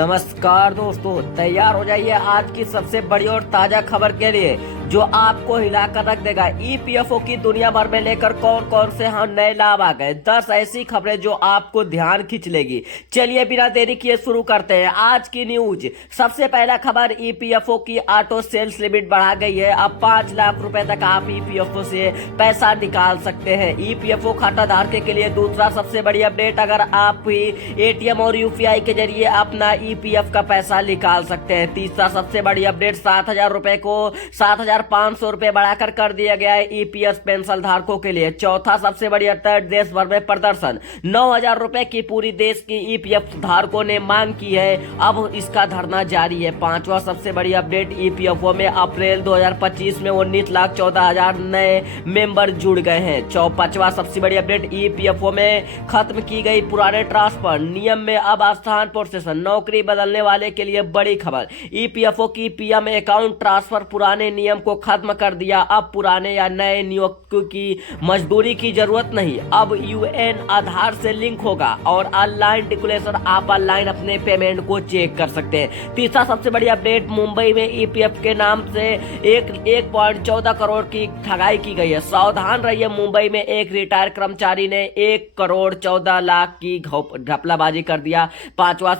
नमस्कार दोस्तों, तैयार हो जाइए आज की सबसे बड़ी और ताजा खबर के लिए जो आपको हिलाकर रख देगा। ईपीएफओ की दुनिया भर में लेकर कौन कौन से नए लाभ आ गए, 10 ऐसी खबरें जो आपको ध्यान खींच लेगी। चलिए बिना देरी किए शुरू करते हैं आज की न्यूज। सबसे पहला खबर, ईपीएफओ की ऑटो सेल्स लिमिट बढ़ा गई है। अब 5 लाख रुपए तक आप ईपीएफओ से पैसा निकाल सकते हैं। ईपीएफओ खाता धारक के लिए दूसरा सबसे बड़ी अपडेट, अगर आप भी एटीएम और यूपीआई के जरिए अपना ईपीएफ का पैसा निकाल सकते हैं। तीसरा सबसे बड़ी अपडेट, 7,000 रुपए को 7,500 रुपए बढ़ाकर कर दिया गया है ईपीएफ पेंशन धारकों के लिए। चौथा सबसे बड़ी अपडेट, देश भर में प्रदर्शन, 9,000 रुपए की पूरी देश की ईपीएफ धारकों ने मांग की है, अब इसका धरना जारी है। पांचवा सबसे बड़ी अपडेट, ईपीएफओ में अप्रैल 2025 में 19,14,000 नए मेंबर जुड़ गए हैं। पांचवा सबसे बड़ी अपडेट, ईपीएफओ में खत्म की गई पुराने ट्रांसफर नियम में अब स्थान प्रोसेसन, नौकरी बदलने वाले के लिए बड़ी खबर। ईपीएफओ की पीएम अकाउंट ट्रांसफर पुराने नियम को खत्म कर दिया। अब पुराने या नए नियोक्ता की मजदूरी की जरूरत नहीं, अब यूएन आधार से लिंक होगा और ऑनलाइन डिक्लेरेशन, आप ऑनलाइन अपने पेमेंट को चेक कर सकते हैं। तीसरा सबसे बड़ी अपडेट, मुंबई में ईपीएफ के नाम से 1.14 करोड़ की ठगाई की गई है। सावधान रहिए, मुंबई में एक रिटायर कर्मचारी ने 1,14,00,000 की घपलाबाजी कर दिया। आठवां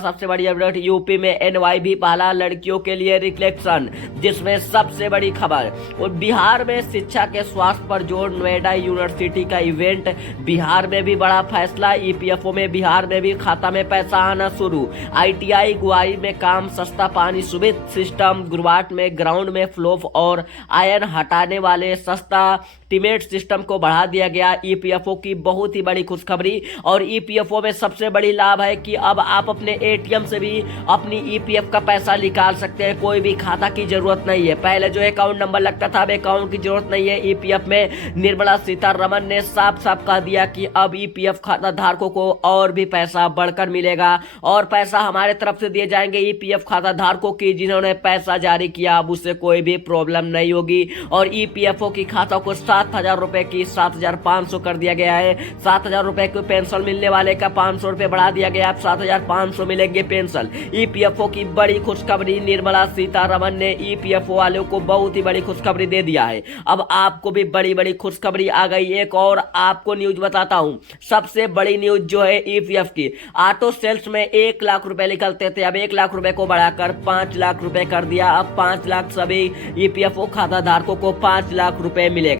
सबसे बड़ी अपडेट, यूपी में एनवाईबी पाला लड़कियों के लिए रिफ्लेक्शन, जिसमें सबसे बड़ी खबर, और बिहार में शिक्षा के स्वास्थ्य पर जोर, नोएडा यूनिवर्सिटी का इवेंट। बिहार में भी बड़ा फैसला, ईपीएफओ में बिहार में भी खाता में पैसा आना शुरू। आईटीआई गुवाई में काम सस्ता, पानी सुविध सिस्टम गुरवाट में ग्राउंड में फ्लो और आयन हटाने वाले सस्ता टिमेट सिस्टम को बढ़ा दिया गया। ईपीएफओ की बहुत ही बड़ी खुशखबरी। और ईपीएफओ में सबसे बड़ी लाभ है कि अब आप अपने एटीएम से भी अपनी ईपीएफ का पैसा निकाल सकते हैं, कोई भी खाता की जरूरत नहीं है। पहले जो अकाउंट नंबर लगता था, अब अकाउंट की जरूरत नहीं है। ईपीएफ में निर्मला सीतारमण ने साफ साफ कह दिया कि अब ईपीएफ खाता धारकों को और भी पैसा बढ़कर मिलेगा और पैसा हमारे तरफ से दिए जाएंगे ईपीएफ खाता धारकों की जिन्होंने पैसा जारी किया, अब उससे कोई भी प्रॉब्लम नहीं होगी। और ईपीएफओ की खातों को 7,000 रुपए की 7,500 कर दिया गया है। 7,000 रुपए को पेंशन मिलने वाले का 500 रुपए बढ़ा दिया गया, अब 7,500 मिलेंगे पेंशन। ईपीएफओ की बड़ी खुशखबरी, निर्मला सीतारमण ने ईपीएफओ वालों को बहुत ही बड़ी खुशखबरी दे दिया है। अब आपको भी बड़ी बड़ी खुशखबरी आ गई। एक और आपको न्यूज बताता हूं, सबसे बड़ी न्यूज जो है ईपीएफ की, ऑटो सेल्स में 1 लाख रुपए निकलते थे, अब 1 लाख रुपए को बढ़ाकर 5 लाख रुपए कर दिया। अब 5 लाख सभी ईपीएफओ खाता धारकों को 5 लाख रुपए मिलेगा।